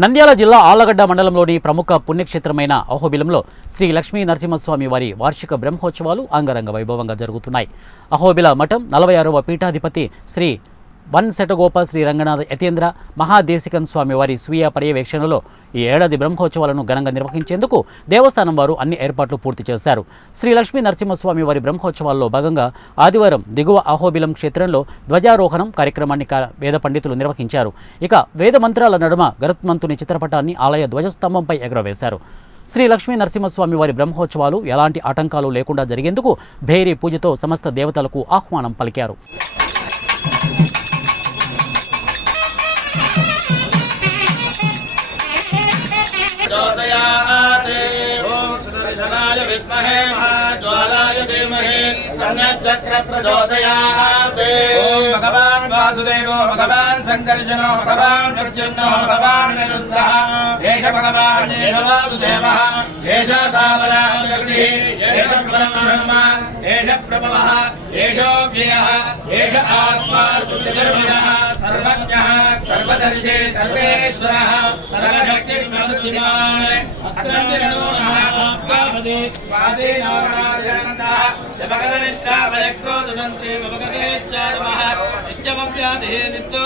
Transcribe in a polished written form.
నంద్యాల జిల్లా ఆళ్లగడ్డ మండలంలోని ప్రముఖ పుణ్యక్షేత్రమైన అహోబిలంలో శ్రీ లక్ష్మీ నరసింహస్వామి వారి వార్షిక బ్రహ్మోత్సవాలు అంగరంగ వైభవంగా జరుగుతున్నాయి. అహోబిల మఠం 46వ పీఠాధిపతి శ్రీ వన్సెటగోప శ్రీ రంగనాథ యతీంద్ర మహాదేశికన్ స్వామి వారి స్వీయ పర్యవేక్షణలో ఈ ఏడాది బ్రహ్మోత్సవాలను ఘనంగా నిర్వహించేందుకు దేవస్థానం వారు అన్ని ఏర్పాట్లు పూర్తి చేశారు. శ్రీ లక్ష్మీ నరసింహస్వామి వారి బ్రహ్మోత్సవాల్లో భాగంగా ఆదివారం దిగువ అహోబిలం క్షేత్రంలో ధ్వజారోహణం కార్యక్రమాన్ని వేద పండితులు నిర్వహించారు. ఇక వేద మంత్రాల నడుమ గరుత్మంతుని చిత్రపటాన్ని ఆలయ ధ్వజస్తంభంపై ఎగురవేశారు. శ్రీ లక్ష్మీ నరసింహస్వామి వారి బ్రహ్మోత్సవాలు ఎలాంటి ఆటంకాలు లేకుండా జరిగేందుకు భేరీ పూజతో సమస్త దేవతలకు ఆహ్వానం పలికారు. भगवान वासुदेवो भगवान संकर्षणो भगवान प्रद्युम्नो भगवान निरुद्धः एष भगवान एष वासुदेवः एष सामरा प्रकृतिः एष ब्रह्म एष प्रभवः एषो व्ययः एष आत्मा चतुर्भुजः सर्वज्ञः सर्वदर्शी सर्वेश्वरः सर्वशक्ति समृद्धिमान् अत्रन्यो नमः भगवते स्वाधीनो नारायणः जगदनिष्ठा वयक्रोदन्ते भगवते च नमः नित्यमव्याधे नित्यो